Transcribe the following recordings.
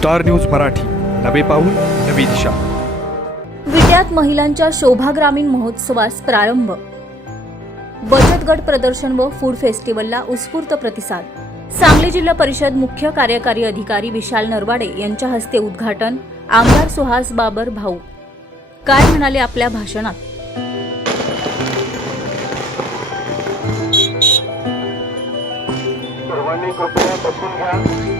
Star news Marathi. नवे पाऊल नवी दिशा. विट्यात महिलांच्या शोभा ग्रामीण महोत्सवास प्रारंभ. बचत गट प्रदर्शन व फूड फेस्टिवलला उत्स्फूर्त प्रतिसाद. सांगली जिल्हा परिषद मुख्य कार्यकारी अधिकारी विशाल नरवाडे यांच्या हस्ते उद्घाटन आमदार सुहास बाबर भाऊ. काय म्हणाले आपल्या भाषणात? सर्वांनी कृपया बसून घ्या.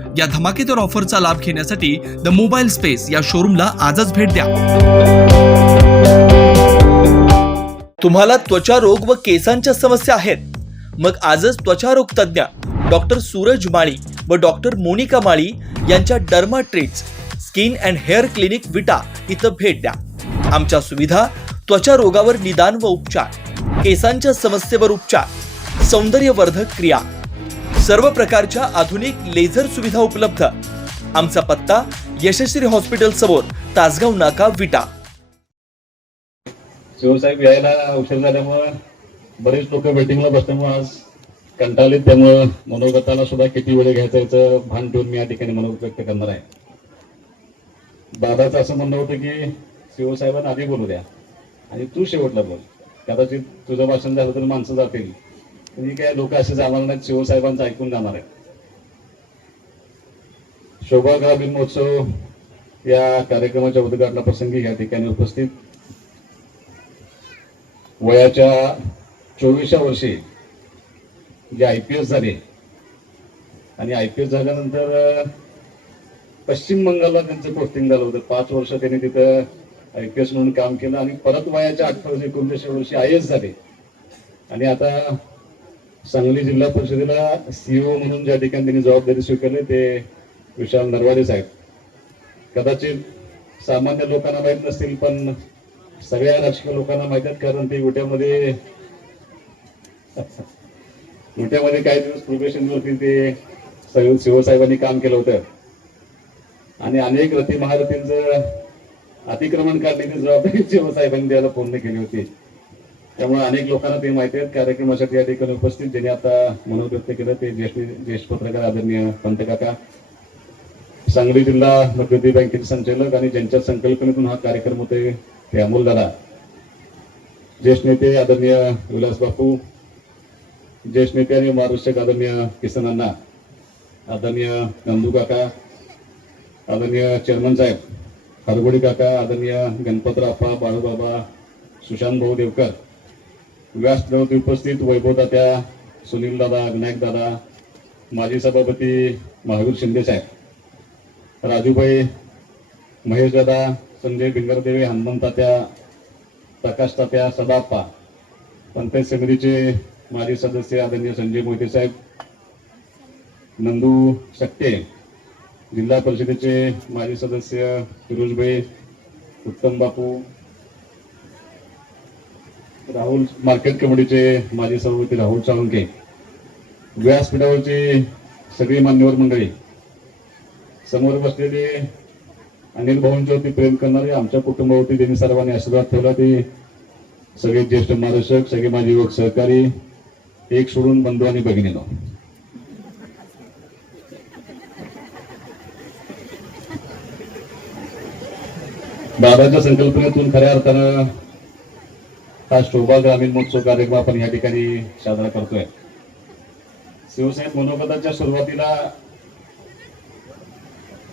या धमाकेदार ऑफरचा लाभ घेण्यासाठी द मोबाईल स्पेस या शोरूमला आजच भेट द्या. तुम्हाला त्वचा रोग व केसांच्या समस्या आहेत. मग आजच त्वचा रोग तज्ज्ञ डॉक्टर सूरज माळी व डॉक्टर मोनिका माळी यांच्या derma treats skin and hair clinic Vita इथं भेट द्या. आमच्या सुविधा त्वचा रोगावर निदान व उपचार केसांच्या समस्येवर उपचार सौंदर्यवर्धक क्रिया सर्व प्रकारच्या आधुनिक लेझर सुविधा उपलब्ध. आमचा पत्ता यशस्वी हॉस्पिटल समोर तासगाव नाका विटा. शिवसाहेब यायला उशीर झाल्यामुळं बरेच लोक वेटिंगला बसल्यामुळे आज कंटाळले त्यामुळं मनोगताला सुद्धा किती वेळ घ्यायचं याचं भान ठेवून मी या ठिकाणी मनोगत व्यक्त करणार आहे. दादाचं असं म्हणणं होतं की शिवसाहेबांना आधी बोलू द्या. आणि तू शेवटला बोल. कदाचित तुझं भाषण झालं तर माणसं जातील. तुम्ही काय लोक असे जाणार नाहीत शिवसाहेबांचं ऐकून जाणार आहेत. शोभाग्रह ग्रामीण महोत्सव या कार्यक्रमाच्या उद्घाटनाप्रसंगी या ठिकाणी उपस्थित. वयाच्या चोवीसच्या वर्षी जे आय पी एस झाले आणि आय पी एस झाल्यानंतर पश्चिम बंगालला त्यांचं पोस्टिंग झालं होतं. पाच वर्ष त्यांनी तिथं आय पी एस म्हणून काम केलं आणि परत वयाच्या अठरा एकोणीसशे वर्षी आय एस झाले. आणि आता सांगली जिल्हा परिषदेला सीईओ म्हणून ज्या ठिकाणी त्यांनी जबाबदारी स्वीकारली ते विशाल नरवाडे साहेब. कदाचित सामान्य लोकांना माहीत नसतील पण सगळ्या राजकीय लोकांना माहीत आहेत कारण ते गोट्यामध्ये गोट्यामध्ये काही दिवस प्रोफेशनवरती ते सगळं शिवसाहेबांनी काम केलं होतं. आणि अनेक रथी महारथींचं अतिक्रमण काढण्याची जबाबदारी शिवसाहेबांनी द्यायला पूर्ण केली होती. त्यामुळे अनेक लोकांना ते माहिती आहेत. कार्यक्रमासाठी या ठिकाणी उपस्थित ज्यांनी आता मनोर व्यक्त केलं ते ज्येष्ठ ज्येष्ठ पत्रकार आदरणीय पंतकाका. सांगली जिल्हा मध्यवर्ती बँकेचे संचालक आणि ज्यांच्या संकल्पनेतून हा कार्यक्रम होते ते अमोल दादा. ज्येष्ठ नेते आदरणीय विलास बापू. ज्येष्ठ नेते आणि मार्गदर्शक आदरणीय किसन अण्णा. आदरणीय नंदू काका. आदरणीय चेअरमन साहेब. हरगोडी काका आदरणीय गणपतराप्पा बाळूबाबा सुशांत भाऊ देवकर. व्यासपीठावरती उपस्थित वैभव तात्या सुनील दादा विनायक दादा माजी सभापती महावीर शिंदेसाहेब राजूभाई महेश दादा संजय भिंगरदेवे हनुमंतात्या प्रकाश तात्या सदाप्पा पंचायत समितीचे माजी सदस्य आदरणीय संजय मोहिते साहेब नंदू सक्ते जिल्हा परिषदेचे माजी सदस्य फिरोजभाई उत्तम बापू राहुल मार्केट कमिटीचे माजी सभापती राहुल साळुंके व्यासपीठावरचे सगळी मान्यवर मंडळी समोर बसलेले अनिल भाऊंच्यावरती प्रेम करणारे आमच्या कुटुंबावरती त्यांनी सर्वांनी आशीर्वाद ठेवला. ते सगळे ज्येष्ठ मार्गदर्शक सगळे माझे युवक सहकारी एक सोडून बंधू आणि भगिनीनो. दादाच्या संकल्पनेतून खऱ्या अर्थानं हा शोभा ग्रामीण महोत्सव कार्यक्रम आपण या ठिकाणी साजरा करतोय. शिवसाहेब मनोगताच्या सुरुवातीला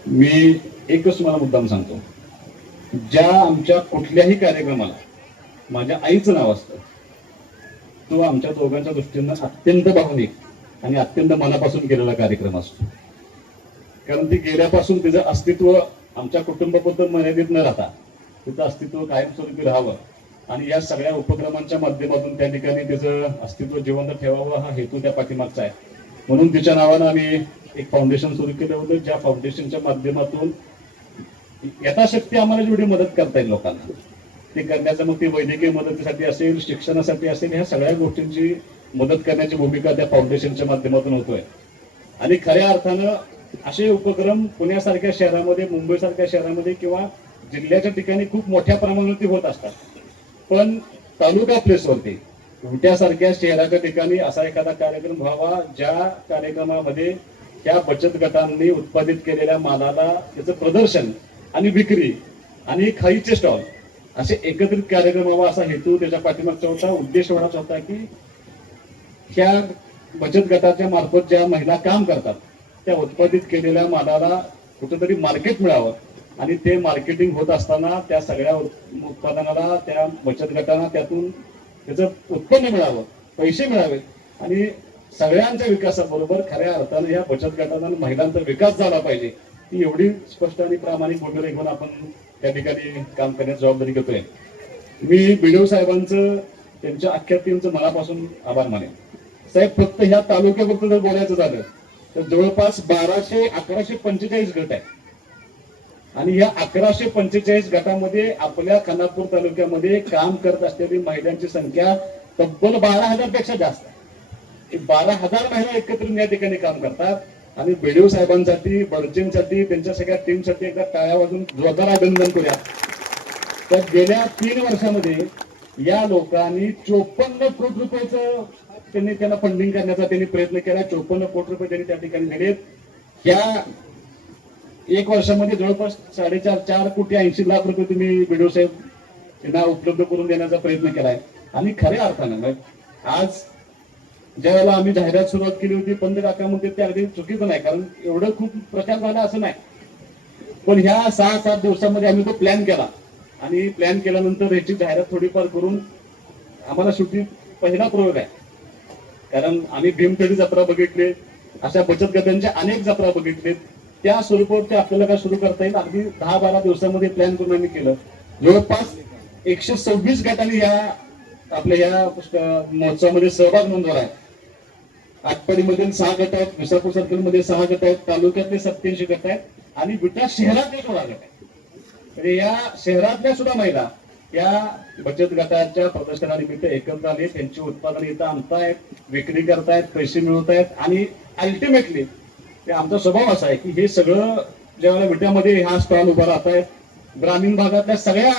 मी एकच तुम्हाला मुद्दाम सांगतो. ज्या आमच्या कुठल्याही कार्यक्रमाला माझ्या आईचं नाव असतं तो आमच्या दोघांच्या दृष्टीनं अत्यंत भावनिक आणि अत्यंत मनापासून केलेला कार्यक्रम असतो. कारण ती गेल्यापासून तिचं अस्तित्व आमच्या कुटुंबाबद्दल मर्यादित न राहता तिचं अस्तित्व कायमस्वरूपी राहावं आणि या सगळ्या उपक्रमांच्या माध्यमातून त्या ठिकाणी तिचं अस्तित्व जिवंत ठेवावं हा हेतू त्या पाठीमागचा आहे. म्हणून तिच्या नावानं आम्ही एक फाउंडेशन सुरू केलं होतं ज्या फाउंडेशनच्या माध्यमातून यथाशक्ती आम्हाला जेवढी मदत करता येईल लोकांना ते करण्याचं मग ते वैद्यकीय मदतीसाठी असेल शिक्षणासाठी असेल ह्या सगळ्या गोष्टींची मदत करण्याची भूमिका त्या फाउंडेशनच्या माध्यमातून होतोय. आणि खऱ्या अर्थानं असे उपक्रम पुण्यासारख्या शहरामध्ये मुंबईसारख्या शहरामध्ये किंवा जिल्ह्याच्या ठिकाणी खूप मोठ्या प्रमाणावरती होत असतात. पण तालुका प्लेसवरती उलट्यासारख्या शहराच्या ठिकाणी असा एखादा कार्यक्रम व्हावा ज्या कार्यक्रमामध्ये त्या बचत गटांनी उत्पादित केलेल्या मालाला त्याचं प्रदर्शन आणि विक्री आणि खाईचे स्टॉल असे एकत्रित कार्यक्रम व्हावा असा हेतू त्याच्या पाठीमागचा होता. उद्देश एवढाच होता की ह्या बचत गटाच्या मार्फत ज्या महिला काम करतात त्या उत्पादित केलेल्या मालाला कुठेतरी मार्केट मिळावं. आणि ते मार्केटिंग होत असताना त्या सगळ्या उत्पादनाला त्या बचत गटांना त्यातून त्याचं उत्पन्न मिळावं पैसे मिळावे आणि सगळ्यांच्या विकासाबरोबर खऱ्या अर्थानं या बचत गटांना महिलांचा विकास झाला पाहिजे. ती एवढी स्पष्ट आणि प्रामाणिक भूमिका घेऊन आपण त्या ठिकाणी काम करण्याची जबाबदारी घेतोय. मी बिडव साहेबांचं त्यांच्या अख्ख्या टीमचं मनापासून आभार मानेन. साहेब फक्त ह्या तालुक्याबद्दल जर बोलायचं झालं तर जवळपास बाराशे अकराशे पंचेचाळीस गट आहे आणि या अकराशे पंचेचाळीस गटामध्ये आपल्या खानापूर तालुक्यामध्ये काम करत असलेली महिलांची संख्या तब्बल बारा हजारपेक्षा जास्त आहे. बारा हजार महिला एकत्रित या ठिकाणी काम करतात. आणि बेडीव साहेबांसाठी बर्जेंसाठी त्यांच्या सगळ्या टीमसाठी एकदा टाळ्या वाजून जोरदार अभिनंदन करूया. तर गेल्या तीन वर्षामध्ये या लोकांनी चोपन्न कोटी रुपयाचं त्यांनी त्यांना फंडिंग करण्याचा त्यांनी प्रयत्न केला. चोपन्न कोटी रुपये त्यांनी त्या ठिकाणी दिलेत. या एक वर्षामध्ये जवळपास साडेचार चार कोटी ऐंशी लाख रुपये तुम्ही बिडो साहेब यांना उपलब्ध करून देण्याचा प्रयत्न केलाय. आणि खऱ्या अर्थानं आज ज्या वेळेला आम्ही जाहिरात सुरुवात केली होती पंध काकामध्ये ते अगदी चुकीचं नाही कारण एवढं खूप प्रचार झाला असं नाही. पण ह्या सहा सात दिवसामध्ये आम्ही तो प्लॅन केला. आणि प्लॅन केल्यानंतर याची जाहिरात थोडीफार करून आम्हाला शेवटी पहिला प्रयोग आहे. कारण आम्ही भीमथडी जत्रा बघितली अशा बचत गटांच्या अनेक जत्रा बघितलेत. त्या स्वरूपावरती आपल्याला काय सुरू करता येईल? अगदी दहा बारा दिवसामध्ये प्लॅन करून आम्ही केलं. जवळपास एकशे सव्वीस गटांनी या आपल्या या महोत्सवामध्ये सहभाग नोंदवला आहे. आटपाडीमधील सहा गट आहेत विसापूर सर्कलमध्ये सहा गट आहेत तालुक्यातले सत्याऐंशी गट आहेत आणि विटा शहरातले सोळा गट आहेत. म्हणजे या शहरातल्या सुद्धा महिला या बचत गटाच्या प्रदर्शनानिमित्त एकत्र आले. त्यांची उत्पादन इथं आणतायत विक्री करतायत पैसे मिळवतायत आणि अल्टिमेटली आमचा स्वभाव असा आहे की हे सगळं ज्यावेळेला विट्यामध्ये हा स्टॉल उभा राहत आहे ग्रामीण भागातल्या सगळ्या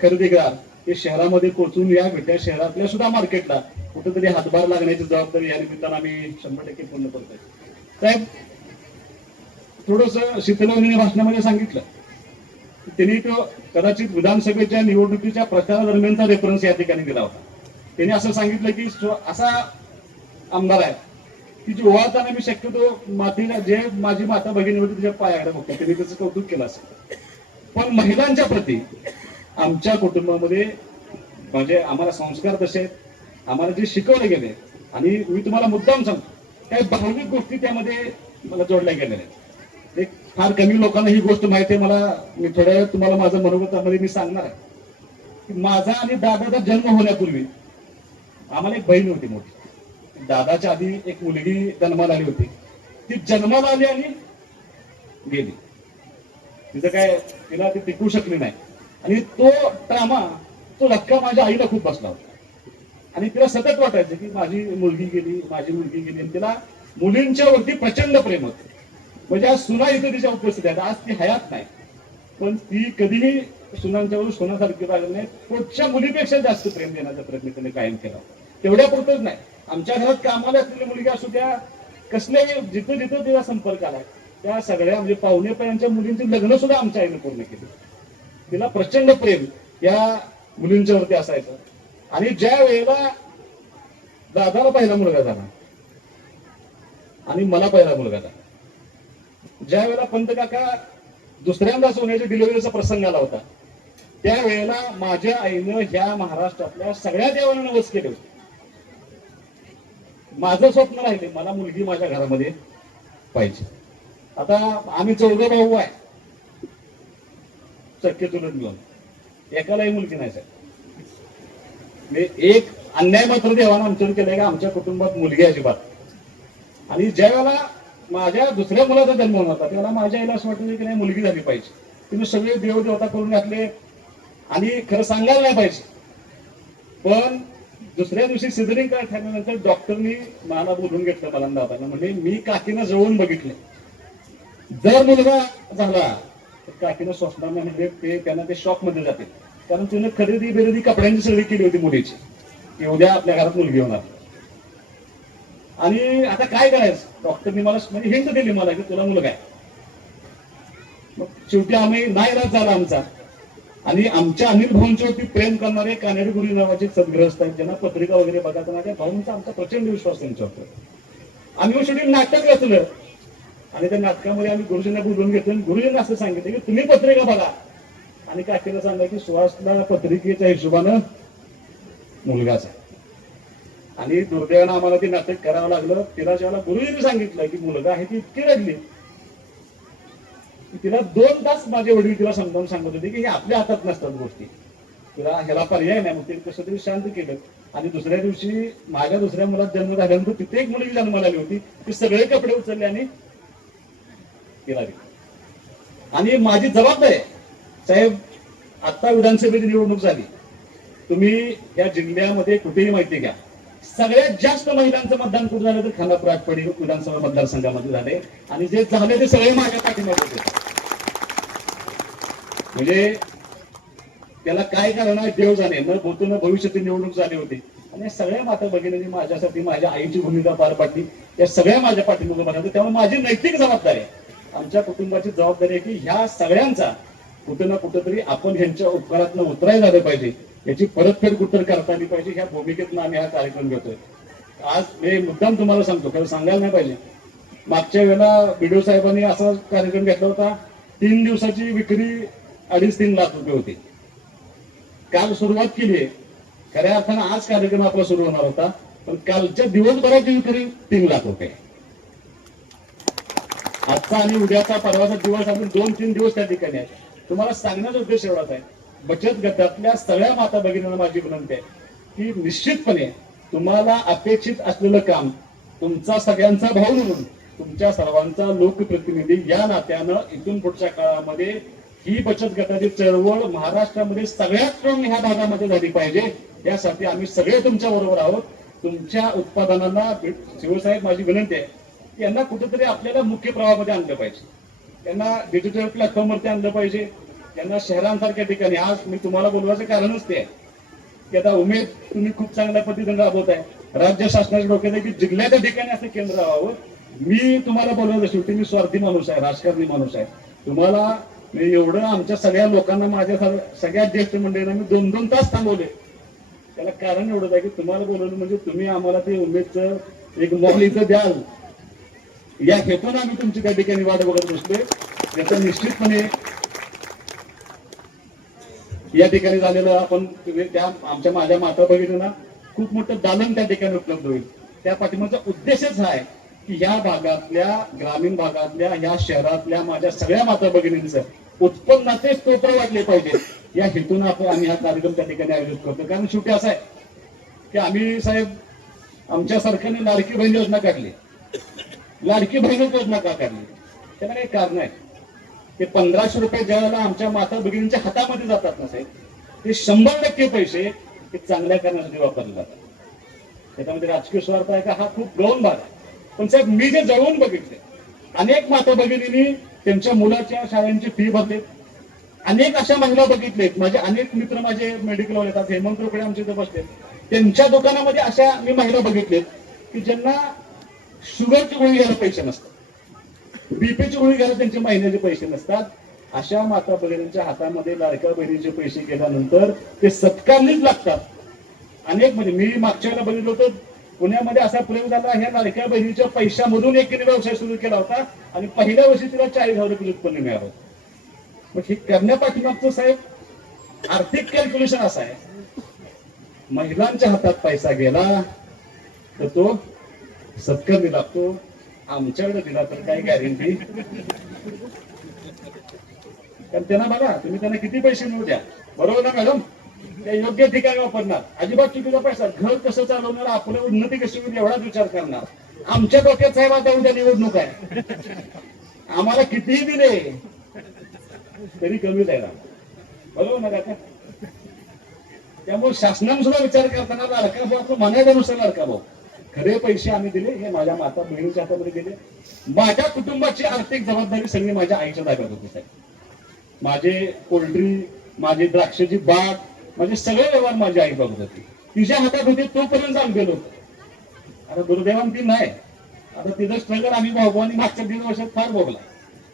खरेदीगार हे शहरामध्ये पोहोचून या विट्या शहरातल्या सुद्धा मार्केटला कुठेतरी हातभार लागण्याची जबाबदारी या निमित्तानं आम्ही शंभर टक्के पूर्ण करतोय. साहेब थोडस शीतलवणीने भाषणामध्ये सांगितलं. त्यांनी तो कदाचित विधानसभेच्या निवडणुकीच्या प्रचारादरम्यानचा रेफरन्स या ठिकाणी दिला होता. त्यांनी असं सांगितलं की असा आमदार आहे तिची जी ओवाळताना मी शक्यतो मातीला जे माझी माता भगिनी होती तिच्या पायाकडे बघतो. त्यांनी त्याचं कौतुक केलं असेल. पण महिलांच्या प्रती आमच्या कुटुंबामध्ये म्हणजे आम्हाला संस्कार तसे आहेत. आम्हाला जे शिकवले गेले आणि मी तुम्हाला मुद्दाम सांगतो काही भावनिक गोष्टी त्यामध्ये मला जोडल्या गेलेल्या आहेत. एक फार कमी लोकांना ही गोष्ट माहिती आहे. मला मी थोड्या वेळ तुम्हाला माझं मनोगतामध्ये मी सांगणार आहे. की माझा आणि दादाचा जन्म होण्यापूर्वी आम्हाला एक बहीण होती मोठी. दादाच्या आधी एक मुलगी जन्माला आली होती. ती जन्माला आली आणि गेली. तिचं काय तिला ती टिकू शकली नाही. आणि तो ट्रामा तो धक्का माझ्या आईला खूप बसला होता. आणि तिला सतत वाटायचं की माझी मुलगी गेली माझी मुलगी गेली. आणि तिला मुलींच्या वरती प्रचंड प्रेम होते. म्हणजे आज सुना इथे तिच्या उपस्थित आहेत. आज ती हयात नाही. पण ती कधीही सुनांच्यावर सोनासारखी राहिली नाही. पुढच्या मुलीपेक्षा जास्त प्रेम देण्याचा प्रयत्न त्याने कायम केला. तेवढ्या पुरतच नाही. आमच्या घरात कामाला असलेली मुलगी असू द्या कसल्याही जिथं जिथं तिला संपर्क आलाय त्या सगळ्या म्हणजे पाहुणेपर्यंतच्या मुलींची लग्न सुद्धा आमच्या आईने पूर्ण केली. तिला प्रचंड प्रेम या मुलींच्या वरती असायचं. आणि ज्या वेळेला दादाला पहिला मुलगा झाला आणि मला पहिला मुलगा झाला ज्या वेळेला पंत काका दुसऱ्यांदा सोन्याच्या डिलिव्हरीचा प्रसंग आला होता त्यावेळेला माझ्या आईनं ह्या महाराष्ट्रातल्या सगळ्या देवांना नवस केले होते. माझं स्वप्न राहिले मला मुलगी माझ्या घरामध्ये पाहिजे. आता आम्ही चौघ भाऊ आहे. शक्य चुलत मिळून एकालाही मुलगी नाही साहेब म्हणजे एक अन्याय मात्र देवानं आमच्यावर केलाय का आमच्या कुटुंबात मुलगी अजिबात. आणि ज्या वेळेला माझ्या दुसऱ्या मुलाचा जन्म होणार होता त्यावेळेला माझ्या आईला असं वाटलं की नाही मुलगी झाली पाहिजे. तुम्ही सगळे देवदेवता करून घातले आणि खरं सांगायला नाही पाहिजे. पण दुसऱ्या दिवशी सिझरिंग काय ठरल्यानंतर डॉक्टरनी मला बोलून घेतलं मला दादांना म्हणजे मी काकीनं जवळून बघितलं जर मुलगा झाला तर काकीनं स्वप्नात म्हणजे ते त्यांना ते शॉकमध्ये जाते कारण तिने खरेदी बिरेदी कपड्यांची सगळी केली होती मुलीची. की उद्या आपल्या घरात मुलगी होणार. आणि आता काय करायचं? डॉक्टरनी मला म्हणजे हिंट दिली मला की तुला मुलगा आहे. मग शेवटी आम्ही नाही राहत झाला आमचा. आणि आमच्या अनिल भाऊंच्या वरती प्रेम करणारे कानेरी गुरु नावाचे सद्ग्रस्त आहेत. ज्यांना पत्रिका वगैरे बघा त्या भाऊंचा आमचा प्रचंड विश्वास त्यांच्यावर आम्ही शेवटी नाटक रचलं. आणि त्या नाटकामध्ये आम्ही गुरुजींना बोलवून घेतलं आणि गुरुजींना असं सांगितलं की तुम्ही पत्रिका बघा. आणि काकीला सांगा की सुहासला पत्रिकेच्या हिशोबानं मुलगाच आहे. आणि दुर्दैवानं आम्हाला ते नाटक करावं लागलं. तिला जेव्हा गुरुजींनी सांगितलं की मुलगा आहे ती इतकी रडली. तिला दोन तास माझे वडील तिला समजावून सांगत होते की हे आपल्या हातात नसतात गोष्टी. तिला ह्याला पर्याय नाही. मग ते कसं तरी शांत केलं. आणि दुसऱ्या दिवशी माझ्या दुसऱ्या मुलात जन्म झाल्यानंतर तिथे एक मुलगी जन्माला आली होती. ती सगळे कपडे उचलले आणि तिला आणि माझी जबाबदारी आहे साहेब आता विधानसभेची निवडणूक झाली. तुम्ही या जिल्ह्यामध्ये कुठेही माहिती घ्या. सगळ्यात जास्त महिलांचं मतदान कुठं झालं तर खानापूर आटपाडी विधानसभा मतदारसंघामध्ये झाले. आणि जे झाले ते सगळे माझ्या पाठीमागे होते. म्हणजे त्याला काय करणार देव जाणे न बोलतो न भविष्याची निवडणूक झाली होती. आणि सगळ्या माता भगिनींनी माझ्यासाठी माझ्या आईची भूमिका पार पाडली या सगळ्या माझ्या पाठीमागे बनवतो त्यामुळे माझी नैतिक जबाबदारी आहे. आमच्या कुटुंबाची जबाबदारी आहे की ह्या सगळ्यांचा कुठं ना कुठंतरी आपण ह्यांच्या उपकारातनं उतरायला झालं पाहिजे. याची परतफेड कुठं करता आली पाहिजे ह्या भूमिकेतनं आम्ही हा कार्यक्रम घेतोय. आज मी मुद्दाम तुम्हाला सांगतो खरं सांगायला नाही पाहिजे. मागच्या वेळेला बीडीओ साहेबांनी असा कार्यक्रम घेतला होता तीन दिवसाची विक्री अडीच तीन लाख रुपये होती. काल सुरुवात केली आहे. खऱ्या अर्थानं आज कार्यक्रम आपला सुरू होणार होता. पण कालच्या दिवसभराची विक्री तीन लाख रुपये. आजचा आणि उद्याचा परवाचा दिवस आपण दोन तीन दिवस त्या ठिकाणी आहे. तुम्हाला सांगण्याचा उद्देश एवढाच आहे. बचत गटातल्या सगळ्या माता भगिनींना माझी विनंती आहे की निश्चितपणे तुम्हाला अपेक्षित असलेलं काम तुमचा सगळ्यांचा भाऊ म्हणून तुमच्या सर्वांचा लोकप्रतिनिधी या नात्यानं इथून पुढच्या काळामध्ये ही बचत गटाची चळवळ महाराष्ट्रामध्ये सगळ्यात स्ट्रॉंग ह्या भागामध्ये झाली पाहिजे. यासाठी आम्ही सगळे तुमच्या बरोबर आहोत. तुमच्या उत्पादनांना शिवसाहेब माझी विनंती आहे की यांना कुठेतरी आपल्याला मुख्य प्रवाहामध्ये आणलं पाहिजे. त्यांना डिजिटल प्लॅटफॉर्मवरती आणलं पाहिजे. त्यांना शहरांसारख्या ठिकाणी आज मी तुम्हाला बोलवायचं कारणच ते आहे. की आता उमेद तुम्ही खूप चांगल्या पद्धतीने राबवत आहे. राज्य शासनाच्या डोक्यात आहे की जिल्ह्याच्या ठिकाणी असं केंद्र राहावं. मी तुम्हाला बोलवलं शेवटी मी स्वार्थी माणूस आहे राजकारणी माणूस आहे. तुम्हाला मी एवढं आमच्या सगळ्या लोकांना माझ्या सगळ्या ज्येष्ठ मंडळींना मी दोन दोन तास थांबवले. त्याला कारण एवढंच आहे की तुम्हाला बोलवलं म्हणजे तुम्ही आम्हाला ते उमेदचं एक मॉल इथं द्याल. या हेतून आम्ही तुमची त्या ठिकाणी वाट बघत बसलोय. याचं निश्चितपणे या ठिकाणी झालेलं आपण तुम्ही त्या आमच्या माझ्या माता भगिनींना खूप मोठं दालन त्या ठिकाणी उपलब्ध होईल. त्या पाठिंबाचा उद्देशच हा आहे की या भागातल्या ग्रामीण भागातल्या या शहरातल्या माझ्या सगळ्या माता भगिनींचं उत्पन्नाचे स्तोत्र वाढले पाहिजे. या हेतून आपण आम्ही हा कार्यक्रम त्या ठिकाणी आयोजित करतो. कारण शेवटी असं आहे की आम्ही साहेब आमच्या सरकारने लाडकी बहीण योजना काढली. लाडकी बहीण योजना का काढली? त्याला काही कारण आहे. ते पंधराशे रुपये ज्यावेळेला आमच्या माता भगिनींच्या हातामध्ये जातात ना साहेब ते शंभर टक्के पैसे हे चांगल्या करण्यासाठी वापरले जातात. त्याच्यामध्ये राजकीय स्वार्थ आहे का? हा खूप गौण भाग आहे. पण साहेब मी जे जळवून बघितले अनेक माता भगिनींनी त्यांच्या मुलाच्या शाळांची फी भरले अनेक अशा महिला बघितलेत. माझे अनेक मित्र माझे मेडिकलवर येतात. हेमंत रोकडे आमच्या इथे बसले त्यांच्या दुकानामध्ये अशा मी महिला बघितलेत की ज्यांना शुगरची गोळी घ्यायला पैसे नसतात. बीपीची गोळी घ्यायला त्यांचे महिन्याचे पैसे नसतात. अशा माता भगिनींच्या हातामध्ये लाडक्या बहिणीचे पैसे गेल्यानंतर ते सत्कारलीच लागतात. अनेक म्हणजे मी मागच्या वेळेला बघितलं होतं पुण्यामध्ये असा प्रयोग झाला ह्या लाडक्या बहिणीच्या पैशामधून एक व्यवसाय सुरू केला होता आणि पहिल्या वर्षी तिला चाळीस हजार रुपये उत्पन्न मिळालं. मग हे करण्यापाठीमागचं साहेब आर्थिक कॅल्क्युलेशन असं आहे. महिलांच्या हातात पैसा गेला तर तो सत्कर्मी लागतो आमच्याकडे दिला तर काही गॅरंटी कारण त्यांना बघा तुम्ही त्यांना किती पैसे मिळू द्या. बरोबर ना मॅडम? ते योग्य ठिकाणी वापरणार. अजिबात चुकीचा पैसा. घर कसं चालवणार आपल्या उन्नती कशी होईल एवढाच विचार करणार. आमच्या डोक्यात साहेब आता उद्या निवडणूक आहे. आम्हाला कितीही दिले तरी कमी द्यायला बरोबर ना काका? त्यामुळे शासनाने सुद्धा विचार करताना लाडका भाऊ आपण नुसार लाडका भाऊ. खरे पैसे आम्ही दिले हे माझ्या माता बहिणीच्या हातामध्ये गेले. माझ्या कुटुंबाची आर्थिक जबाबदारी सगळी माझ्या आईच्या ताब्यात होती साहेब. माझे पोल्ट्री माझी द्राक्षाची बाग माझे सगळे व्यवहार माझी आई बघत होती. तिच्या हातात होते तोपर्यंत आम्ही गेलो होतो. आता दुर्दैवान ती नाही. आता तिचं स्ट्रगल आम्ही भाऊ आणि मागच्या दीड वर्षात फार भोगला.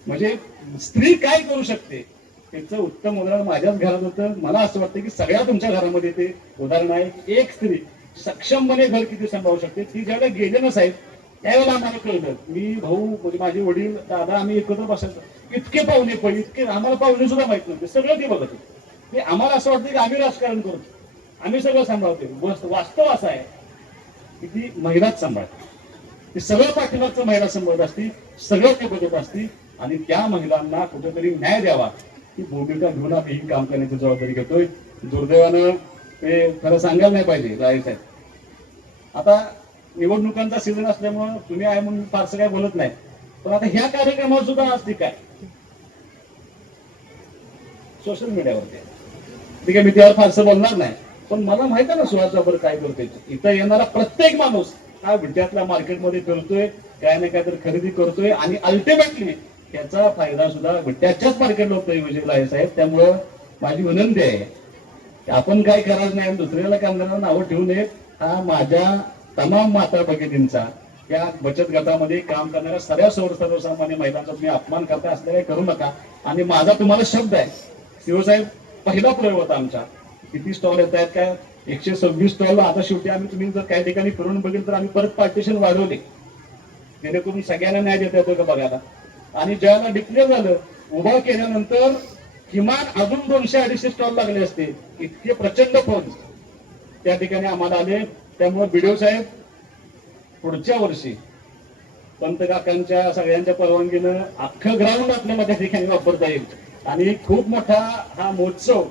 म्हणजे स्त्री काय करू शकते? त्याचं उत्तम उदाहरण माझ्याच घरात होतं. मला असं वाटतं की सगळ्या तुमच्या घरामध्ये ते उदाहरण आहे. की एक स्त्री सक्षमपणे घर किती सांभाळू शकते? ती ज्यावेळेला गेले ना साहेब त्यावेळेला आम्हाला कळलं. मी भाऊ म्हणजे माझे वडील दादा आम्ही एकत्र बसायचो. इतके पाहुणे पण इतके आम्हाला पाहुणे सुद्धा माहीत नव्हते. सगळं ते बघत होते. ते आम्हाला असं वाटतं की आम्ही राजकारण करतो. आम्ही सगळं सांभाळतो वस्त- वास्तव असं आहे की ती महिलाच सांभाळते. ती सगळं पाठिंबाचं महिला सांभाळत असती सगळं ते बघत असती आणि त्या महिलांना कुठेतरी न्याय द्यावा. ही भूमिका घेऊन आम्ही ही काम करण्याची जबाबदारी घेतोय. दुर्दैवानं ते खरं सांगायला नाही पाहिजे राय साहेब. आता निवडणुकांचा सीझन असल्यामुळं तुम्ही आहे म्हणून फारसं काय बोलत नाही. पण आता ह्या कार्यक्रमात सुद्धा असते काय सोशल मीडियावरती ठीक आहे मी त्यावर फारसं बोलणार नाही. पण मला माहीत आहे ना सुहास बरोबर काय करतोय इथं येणारा प्रत्येक माणूस हा विद्यार्थ्या मार्केटमध्ये फिरतोय काय ना काय तर खरेदी करतोय आणि अल्टिमेटली त्याचा फायदा सुद्धा विट्याच्याच मार्केट लोक योजना आहे साहेब. त्यामुळं माझी विनंती आहे की आपण काय करायचं नाही दुसऱ्याला कामगारांना नावं ठेवू नये. हा माझ्या तमाम माता भगिनींचा या बचत गटामध्ये काम करणाऱ्या सगळ्या सर्व सर्वसामान्य महिलांचा तुम्ही अपमान करता असं काही करू नका. आणि माझा तुम्हाला शब्द आहे. शिवसाहेब पहिला प्रयोग होता आमचा. किती स्टॉल येत आहेत काय? एकशे सव्वीस स्टॉल आता शेवटी आम्ही तुम्ही जर काही ठिकाणी फिरून बघितलं तर आम्ही परत पार्टिशन वाढवले. जेणेकरून सगळ्यांना न्याय देता येतो का बघायला? आणि ज्याला डिक्लेअर झालं उभा केल्यानंतर किमान अजून दोनशे अडीचशे स्टॉल लागले असते. इतके प्रचंड फोन त्या ठिकाणी आम्हाला आले. त्यामुळे बीडीओ साहेब पुढच्या वर्षी पंत काकांच्या सगळ्यांच्या परवानगीनं अख्खं ग्राउंड आपल्याला त्या ठिकाणी वापरता येईल. आणि खूप मोठा हा महोत्सव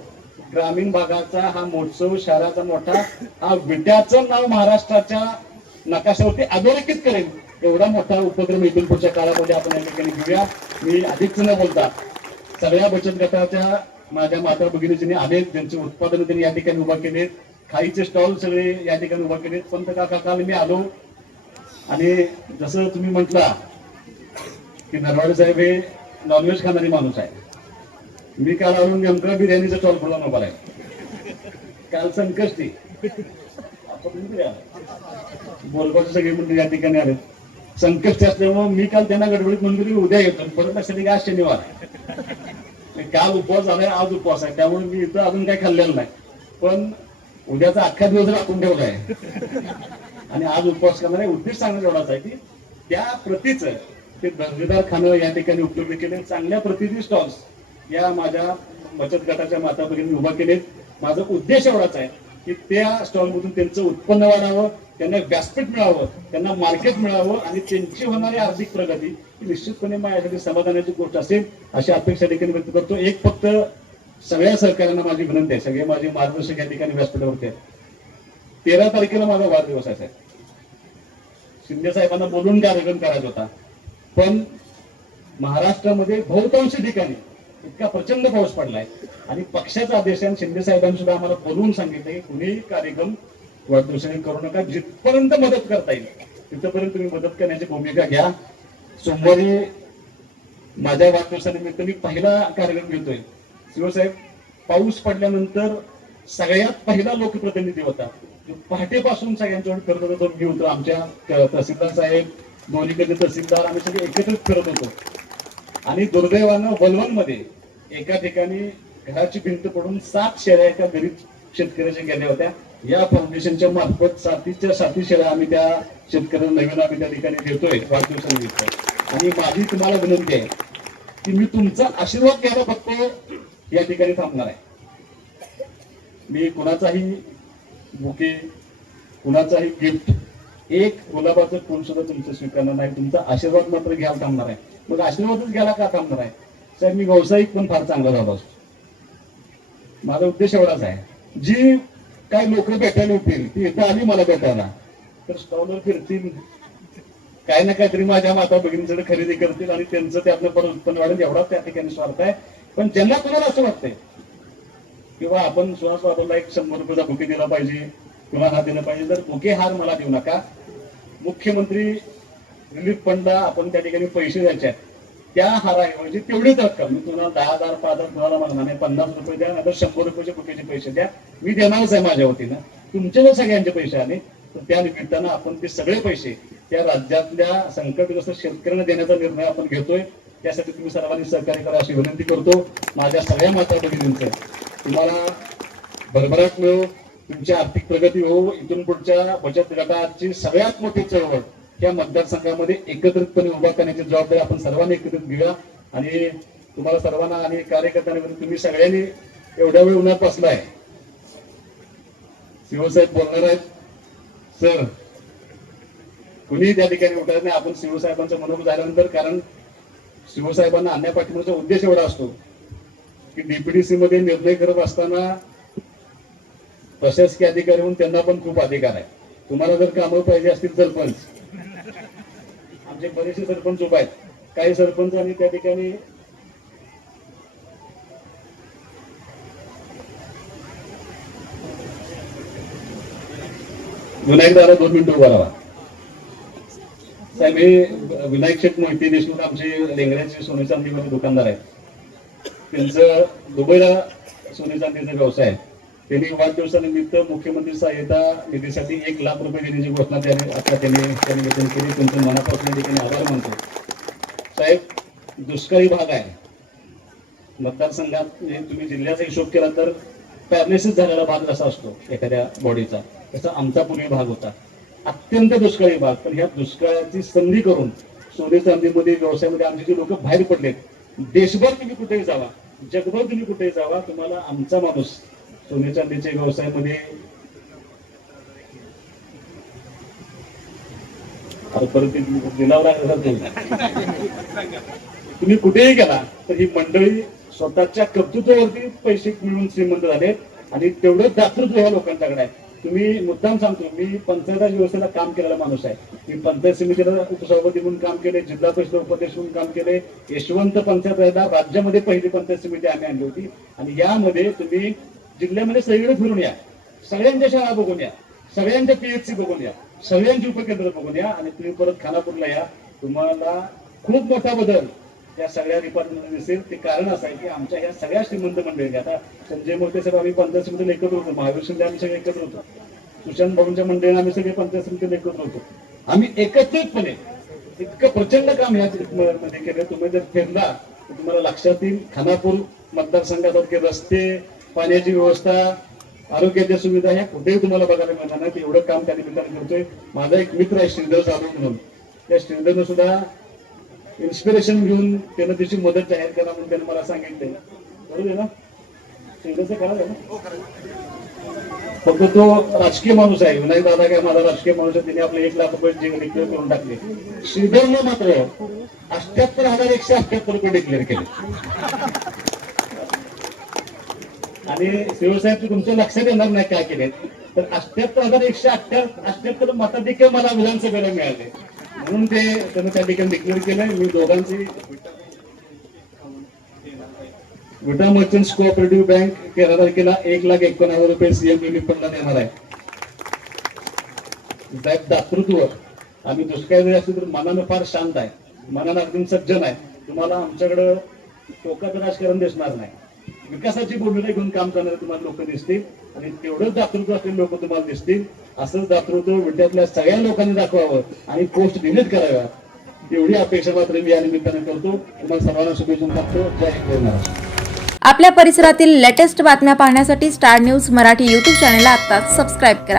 ग्रामीण भागाचा हा महोत्सव शहराचा मोठा हा विद्याचं नाव महाराष्ट्राच्या नकाशावरती अधोरेखित करेल. एवढा मोठा उपक्रम इथून पुढच्या काळामध्ये आपण या ठिकाणी घेऊया. मी अधिकच न बोलता सगळ्या बचत गटाच्या माझ्या माता भगिनीजींनी आले त्यांचे उत्पादन त्यांनी या ठिकाणी उभा केले. खाईचे स्टॉल सगळे या ठिकाणी उभा केले. पंत काका काल मी आलो. आणि जसं तुम्ही म्हटला की नरवाडे साहेब हे नॉनव्हेज खाणारी माणूस आहे मी काल आणून नेमका बिर्याणीचा स्टॉल खोला नव्हता आहे काल संकष्टी बोलबाचे सगळे मंडळी या ठिकाणी आले. संकष्टी असल्यामुळे मी काल त्यांना गडबडीत म्हणून उद्या येतो. परत लक्षात की आज शनिवार काल उपवास झालाय आज उपवास आहे. त्यामुळे मी इथं अजून काही खाल्लेलं नाही. पण उद्याचा अख्खा दिवस राखून ठेवला आहे आणि आज उपवास करणार आहे उद्देश सांगणं एवढाच आहे की त्या प्रतीचं ते दर्जेदार खाणं या ठिकाणी उपलब्ध केले. चांगल्या प्रतीची स्टॉल्स या माझ्या बचत गटाच्या माता भगिनी उभा केलेत. माझा उद्देश एवढाच आहे की त्या स्टॉल मधून त्यांचं उत्पन्न वाढावं त्यांना व्यासपीठ मिळावं त्यांना मार्केट मिळावं आणि त्यांची होणारी आर्थिक प्रगती ही निश्चितपणे माझ्यासाठी समाधानाची गोष्ट असेल अशी अपेक्षा देखील व्यक्त करतो. एक फक्त सगळ्या सहकार्यांना माझी विनंती आहे. सगळे माझे मार्गदर्शक या ठिकाणी व्यासपीठावरती आहेत. तेरा तारखेला माझा वाढदिवस आहे साहेब. शिंदे साहेबांना बोलून कार्यक्रम करायचा होता. पण महाराष्ट्रामध्ये बहुतांश ठिकाणी इतका प्रचंड पाऊस पडलाय. आणि पक्षाचा आदेश आहे शिंदे साहेबांनी सुद्धा आम्हाला बोलवून सांगितलं की कुणीही कार्यक्रम वाढदिवसाने करू नका. जिथपर्यंत मदत करता येईल तिथपर्यंत तुम्ही मदत करण्याची भूमिका घ्या. सोमवारी माझ्या वाढदिवसानिमित्त मी पहिला कार्यक्रम घेतोय. शिवसाहेब पाऊस पडल्यानंतर सगळ्यात पहिला लोकप्रतिनिधी होता. पहाटेपासून सगळ्यांच्याकडे करत होतो. मी होतो आमच्या तहसीलदार साहेब दोन्हीकडे तहसीलदार आम्ही सगळे एकत्रित करत होतो. आणि दुर्दैवानं वलवणमध्ये एका ठिकाणी घराची भिंत पडून सात शेळ्या एका गरीब शेतकऱ्याच्या गेल्या होत्या. या फाउंडेशनच्या मार्फत सातीच्या साती शेळ्या आम्ही त्या शेतकऱ्यांना नवीन आम्ही त्या ठिकाणी देतोय वाढदिवसानिमित्त. आणि माझी तुम्हाला विनंती आहे की मी तुमचा आशीर्वाद घ्यायला फक्त या ठिकाणी थांबणार आहे. मी कुणाचाही बुके कुणाचाही गिफ्ट एक गुलाबाचं फुल सुद्धा तुमचं स्वीकारणार नाही. तुमचा आशीर्वाद मात्र घ्यायला थांबणार आहे. मग आश्रमातच घ्यायला का थांबणार आहे? साहेब मी व्यावसायिक पण फार चांगला झालो असतो. माझा उद्देश एवढाच आहे. जी काय लोक भेटायला होतील ती इथं आली मला भेटायला. तर स्टॉलवर फिरतील. काही ना काहीतरी माझ्या माता भगिनीकडे खरेदी करतील आणि त्यांचं त्यातलं परत उत्पन्न वाढेल एवढा त्या ठिकाणी स्वार्थ आहे. पण ज्यांना तुम्हाला असं वाटतंय? किंवा आपण सुहास वाटवला एक शंभर रुपयाचा बुके दिला पाहिजे किंवा हा दिला पाहिजे तर बुके हार मला देऊ नका. मुख्यमंत्री रिलीफ फंडला आपण त्या ठिकाणी पैसे द्यायचे आहेत. त्या हाराऐवजी तेवढीच रक्कम मी तुम्हाला दहा हजार पाच हजार तुम्हाला मागणार नाही पन्नास रुपये द्या नाही शंभर रुपयाचे कुठेचे पैसे द्या. मी देणारच आहे माझ्या वतीनं. तुमचे जर सगळ्यांचे पैसे आले तर त्या निमित्तानं आपण ते सगळे पैसे त्या राज्यातल्या संकटग्रस्त शेतकऱ्यांना देण्याचा निर्णय आपण घेतोय. त्यासाठी तुम्ही सर्वांनी सहकार्य करा अशी विनंती करतो. माझ्या सगळ्या माता भगिनींचं तुम्हाला भरभराट मिळो. तुमची आर्थिक प्रगती हो. इथून पुढच्या बचत गटाची सगळ्यात मोठी चळवळ या मतदारसंघामध्ये एकत्रितपणे उभा करण्याची जबाबदारी आपण सर्वांनी एकत्रित घेऊया. आणि तुम्हाला सर्वांना आणि कार्यकर्त्यांना तुम्ही सगळ्यांनी एवढ्या वेळ उन्हात बसलाय शिवसाहेब बोलणार आहेत. सर कुणी त्या ठिकाणी उठायचं नाही. आपण शिवसाहेबांचं मनोबल झाल्यानंतर कारण शिवसाहेबांना आणण्या पाठिंबाचा उद्देश एवढा असतो की डीपीडीसी मध्ये निर्णय करत असताना प्रशासकीय अधिकारी म्हणून त्यांना पण खूप अधिकार आहे. तुम्हाला जर कामं पाहिजे असतील तर पंच आमचे बरेचसे सरपंच उभा आहेत. काही सरपंचांनी त्या ठिकाणी विनायक दादा दोन मिनिटं उभा राहा. साहेब हे विनायक शेठ मोहिते देशमुख आमचे लेंगऱ्याचे सोने चांदीमध्ये दुकानदार आहेत. त्यांचं दुबईला सोने चांदीचा व्यवसाय आहे. त्यांनी वाढदिवसानिमित्त मुख्यमंत्री सहाय्यता निधीसाठी एक लाख रुपये देण्याची घोषणा त्याने आता त्यांनी त्या केली. तुमचं मनापासून देखील आभार मानतो. साहेब दुष्काळी भाग आहे. मतदारसंघात म्हणजे तुम्ही जिल्ह्याचा हिशोब केला तर पॅरलिसिस झालेला भाग कसा असतो एखाद्या बॉडीचा तसा आमचा पूर्वी भाग होता. अत्यंत दुष्काळी भाग. पण ह्या दुष्काळाची संधी करून सोने चांदीमध्ये व्यवसायामध्ये आमचे जे लोक बाहेर पडलेत देशभर तुम्ही कुठेही जावा जगभर तुम्ही कुठेही जावा तुम्हाला आमचा माणूस सोने चांदीच्या व्यवसायामध्ये परत तुम्ही कुठेही गेला तर ही मंडळी स्वतःच्या कर्तृत्वावरती पैसे मिळून श्रीमंत झाले आणि तेवढं दातृत्व ह्या लोकांच्याकडे आहे. तुम्ही मुद्दाम सांगतो मी पंचायत व्यवस्थेला काम केलेला माणूस आहे. मी पंचायत समितीला उपसभापती म्हणून काम केले जिल्हा परिषद उपाध्यक्ष म्हणून काम केले यशवंत पंचायत राज्यामध्ये पहिली पंचायत समिती आम्ही आणली होती. आणि यामध्ये तुम्ही जिल्ह्यामध्ये सगळीकडे फिरून या. सगळ्यांच्या शाळा बघून या. सगळ्यांच्या पीएचसी बघून या. सगळ्यांची उपकेंद्र बघून या आणि तुम्ही परत खानापूरला या. तुम्हाला खूप मोठा बदल या सगळ्या डिपार्टमेंटमध्ये दिसेल. ते कारण असं आहे की आमच्या ह्या सगळ्या श्रीमंत मंडळी आता संजय मोठे साहेब आम्ही पंचायत समितीला एकत्र होतो. महावीर शिंदे आम्ही सगळे एकत्र होतो. सुशांत भाऊंच्या मंडळीने आम्ही सगळे पंचायत समितीला एकत्र होतो. आम्ही एकत्रितपणे इतकं प्रचंड काम ह्या मध्ये केलं. तुम्ही जर फिरला तर तुम्हाला लक्षात येईल खानापूर मतदारसंघात रस्ते पाण्याची व्यवस्था आरोग्याच्या सुविधा ह्या कुठेही तुम्हाला बघायला मिळणार नाही एवढं काम त्या निमित्ताने करतोय. माझा एक मित्र आहे श्रीधर जाधव म्हणून. त्या श्रीधरनं सुद्धा इन्स्पिरेशन घेऊन त्यानं त्याची मदत जाहीर करा म्हणून त्यानं मला सांगितलंय. बरोबर आहे ना? श्रीधरचं करा ना? फक्त तो राजकीय माणूस आहे. विनायक दादा काय माझा राजकीय माणूस आहे त्याने आपले एक लाख रुपये जे डिक्लेअर करून टाकले. श्रीधरनं मात्र अठ्याहत्तर हजार एकशे अठ्याहत्तर रुपये डिक्लेअर केले. आणि शिवसाहेब तुमच्या लक्षात देणार नाही काय केले तर अठ्याहत्तर हजार एकशे अठ्याहत्तर मताधिकार मला विधानसभेला मिळाले. म्हणून ते त्यांनी त्या ठिकाणी डिक्लेअर केलंय. मी दोघांची विटा मर्चंट्स कोऑपरेटिव्ह बँक तेरा तारखेला एक लाख एकोण हजार रुपये सीएम रिलीफ फंडला देणार आहे. साहेब दातृत्व. आम्ही दुष्काळ जरी असलो तर मनानं फार शांत आहे. मनानं अगदी सज्जन आहे. तुम्हाला आमच्याकडं टोकाचं राजकारण दिसणार नाही. विकासाची भूमिका घेऊन काम करणारे तुम्हाला लोक दिसतील आणि तेवढंच दातृत्व असलेले लोक तुम्हाला दिसतील. असंच दातृत्व विद्यार्थ्यातल्या सगळ्या लोकांनी दाखवावं आणि पोस्ट डिलीट कराव्या. एवढी अपेक्षा मात्र मी या निमित्ताने करतो. तुम्हाला सर्वांना शुभेच्छा टाकतो जय हिंद जय आपल्या परिसरातील लेटेस्ट बातम्या पाहण्यासाठी स्टार न्यूज मराठी यूट्यूब चॅनलला आत्ताच सबस्क्राईब करा.